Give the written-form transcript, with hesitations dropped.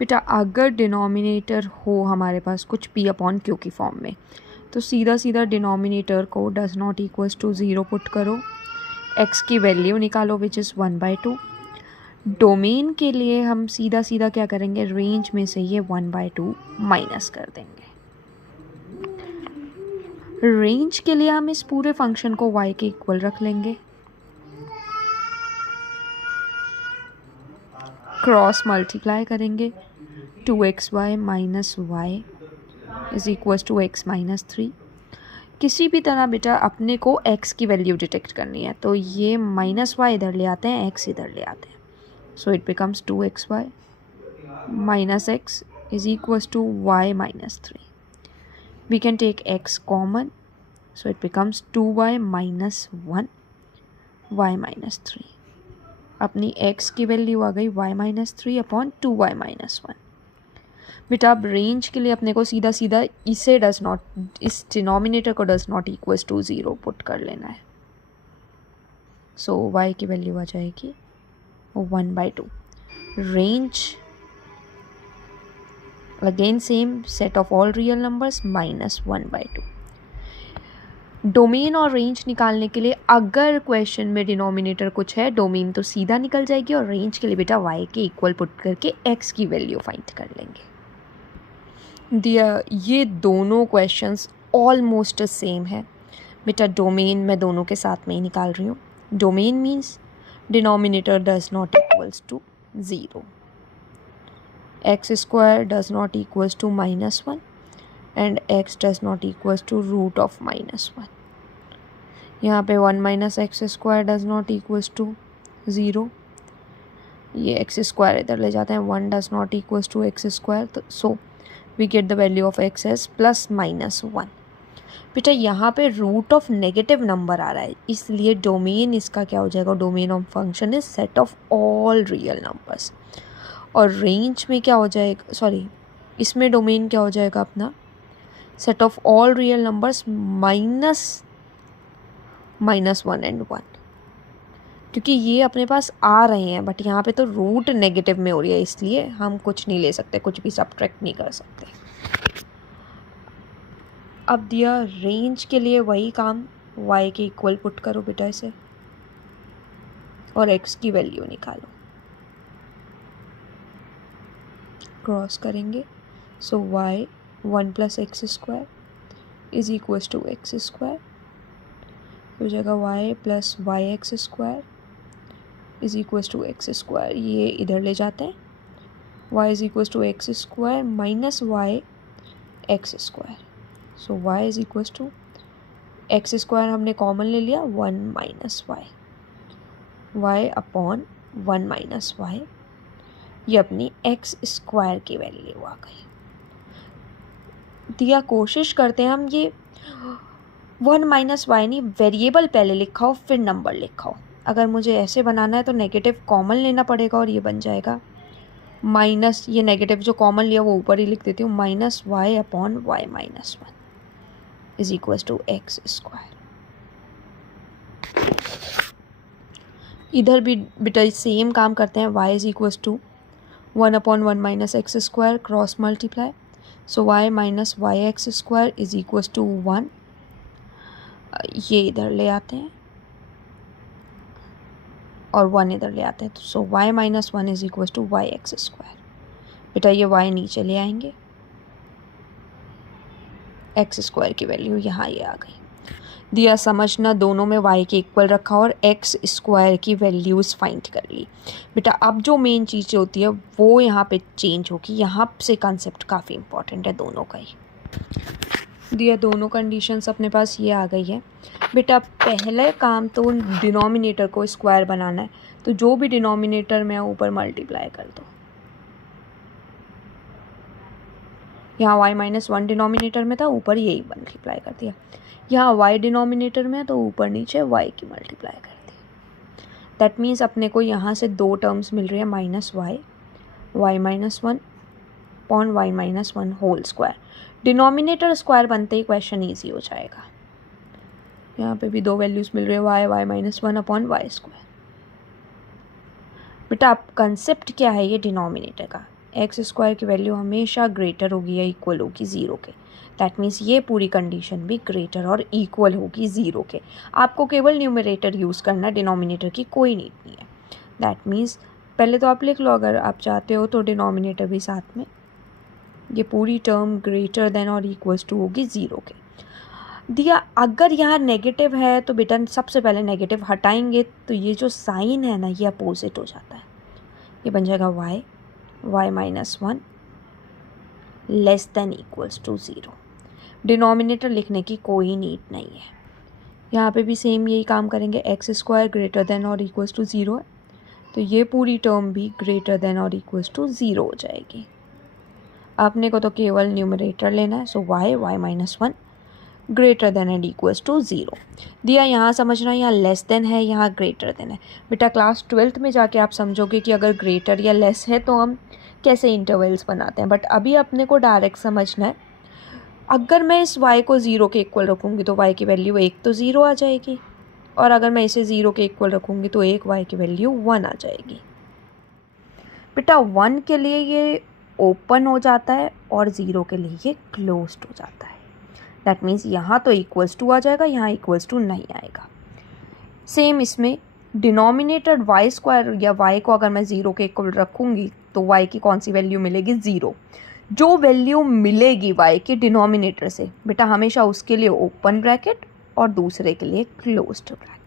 बेटा अगर डिनोमिनेटर हो हमारे पास कुछ p अपॉन क्यू की फॉर्म में, तो सीधा सीधा डिनोमिनेटर को does not equals to 0 put करो, x की वैल्यू निकालो विच इज़ 1/2। डोमेन के लिए हम सीधा सीधा क्या करेंगे, रेंज में से ये 1/2 माइनस कर देंगे। रेंज के लिए हम इस पूरे फंक्शन को y के इक्वल रख लेंगे, क्रॉस मल्टीप्लाई करेंगे, 2xy minus y is equal to x minus 3। किसी भी तरह बेटा अपने को x की वैल्यू डिटेक्ट करनी है, तो ये माइनस वाई इधर ले आते हैं, x इधर ले आते हैं, so it becomes 2xy minus x is equal to y minus 3। We can take x common, so it becomes 2y minus 1 y minus 3। अपनी x की वैल्यू आ गई y minus 3 upon 2y minus 1। बेटा अब range के लिए अपने को सीधा सीधा इसे डज नॉट, इस डिनोमिनेटर को does not equals to 0 put कर लेना है, सो y की वैल्यू आ जाएगी 1/2। Range again same, set of all real numbers minus 1/2। Domain और रेंज निकालने के लिए अगर क्वेश्चन में डिनोमिनेटर कुछ है, डोमेन तो सीधा निकल जाएगी, और रेंज के लिए बेटा y के इक्वल पुट करके x की वैल्यू फाइंड कर लेंगे। दिया ये दोनों क्वेश्चंस ऑलमोस्ट सेम है बेटा। डोमेन मैं दोनों के साथ में ही निकाल रही हूँ। Domain means denominator does not equals to 0, x square does not equals to -1 and x does not equals to root of -1। यहाँ पे 1 minus X square does not equals to 0, ये एक्स स्क्वायर इधर ले जाते हैं, 1 does not equals to X square, तो so we get the value of X as +-1। बेटा यहाँ पे रूट ऑफ नेगेटिव नंबर आ रहा है, इसलिए डोमेन इसका क्या हो जाएगा, domain of function is set of all real numbers. और रेंज में क्या हो जाएगा, सॉरी इसमें डोमेन क्या हो जाएगा अपना, set of all real numbers -1 and 1, क्योंकि ये अपने पास आ रहे हैं बट यहाँ पे तो रूट नेगेटिव में हो रही है, इसलिए हम कुछ नहीं ले सकते, कुछ भी सब्ट्रैक्ट नहीं कर सकते। अब दिया रेंज के लिए वही काम, y के इक्वल पुट करो बेटा इसे, और x की वैल्यू निकालो, क्रॉस करेंगे, so y 1 + x² is equal to x², हो जाएगा y + yx² is equal to x², ये इधर ले जाते हैं, y is equal to x² minus y x², so y is equal to x² हमने कॉमन ले लिया, 1 minus y upon 1 minus y, ये अपनी x² की वैल्यू आ गई। दिया कोशिश करते हैं हम ये 1 माइनस वाई नहीं, वेरिएबल पहले लिखा हो फिर नंबर लिखा हो। अगर मुझे ऐसे बनाना है तो नेगेटिव कॉमन लेना पड़ेगा और ये बन जाएगा माइनस, ये नेगेटिव जो कॉमन लिया वो ऊपर ही लिख देती हूँ, -y upon y minus 1 is equal to x²। इधर भी बेटा सेम काम करते हैं, y is equal to 1 upon 1 minus x² cross multiply, so y minus yx² is equal to 1, ये इधर ले आते हैं और 1 इधर ले आते हैं, तो so y minus 1 is equal to yx²। बेटा ये y नीचे ले आएंगे, x² की वैल्यू यहाँ ये आ गई। दिया समझना, दोनों में y के इक्वल रखा और x² की वैल्यूज़ फाइंड कर ली। बेटा अब जो मेन चीज़ होती है वो यहाँ पे चेंज होगी, यहाँ से कंसेप्ट काफ़ी इंपॉर्टेंट है दोनों का ही। दिया दोनों कंडीशंस अपने पास ये आ गई है। बेटा पहले काम तो डिनोमिनेटर को स्क्वायर बनाना है, तो जो भी डिनोमिनेटर में ऊपर मल्टीप्लाई कर दो, यहाँ y माइनस 1 डिनोमिनेटर में था, ऊपर यही मल्टीप्लाई कर दिया। यहाँ y डिनोमिनेटर में है तो ऊपर नीचे y की मल्टीप्लाई कर दी। दैट मीन्स अपने को यहाँ से दो टर्म्स मिल रही है, y minus 1 upon y minus 1 whole square. Denominator square बनते ही क्वेश्चन ईजी हो जाएगा। यहाँ पे भी दो वैल्यूज़ मिल रही है, y minus 1 upon y square. बेटा अब कंसेप्ट क्या है ये डिनोमिनेटर का, एक्स स्क्वायर की वैल्यू हमेशा ग्रेटर होगी या इक्वल होगी 0 के। दैट मीन्स ये पूरी कंडीशन भी ग्रेटर और इक्वल होगी 0 के। आपको केवल न्यूमरेटर यूज़ करना, डिनोमिनेटर की कोई नीड नहीं है। दैट मीन्स पहले तो आप लिख लो, अगर आप चाहते हो तो डिनोमिनेटर भी साथ में, ये पूरी टर्म ग्रेटर देन और इक्वल्स टू होगी 0 के। दिया अगर यहाँ नेगेटिव है तो बेटा सबसे पहले नेगेटिव हटाएंगे तो ये जो साइन है ना ये अपोजिट हो जाता है, ये बन जाएगा y minus 1 less than equals to 0। Denominator लिखने की कोई नीड नहीं है। यहाँ पे भी सेम यही काम करेंगे, एक्स स्क्वायर ग्रेटर देन और इक्वल्स टू 0 है तो ये पूरी टर्म भी ग्रेटर देन और इक्वल्स टू 0 हो जाएगी। अपने को तो केवल न्यूमरेटर लेना है, so y minus 1 greater than and equals to 0 दिया। यहाँ समझना, यहाँ लेस देन है, यहाँ ग्रेटर देन है। बेटा क्लास 12th में जाके आप समझोगे कि अगर ग्रेटर या लेस है तो हम कैसे इंटरवल्स बनाते हैं, बट अभी अपने को डायरेक्ट समझना है। अगर मैं इस y को 0 के इक्वल रखूँगी तो y की वैल्यू 1 तो 0 आ जाएगी, और अगर मैं इसे 0 के इक्वल रखूँगी तो 1 y की वैल्यू 1 आ जाएगी। बेटा 1 के लिए ये ओपन हो जाता है और 0 के लिए ये क्लोज्ड हो जाता है। दैट मीन्स यहाँ तो इक्वल्स टू आ जाएगा, यहाँ इक्वल्स टू नहीं आएगा। सेम इसमें डिनोमिनेटर वाई स्क्वायर या y को अगर मैं 0 के इक्वल रखूँगी तो y की कौन सी वैल्यू मिलेगी, 0। जो वैल्यू मिलेगी y के डिनोमिनेटर से बेटा हमेशा उसके लिए ओपन ब्रैकेट और दूसरे के लिए क्लोज्ड ब्रैकेट।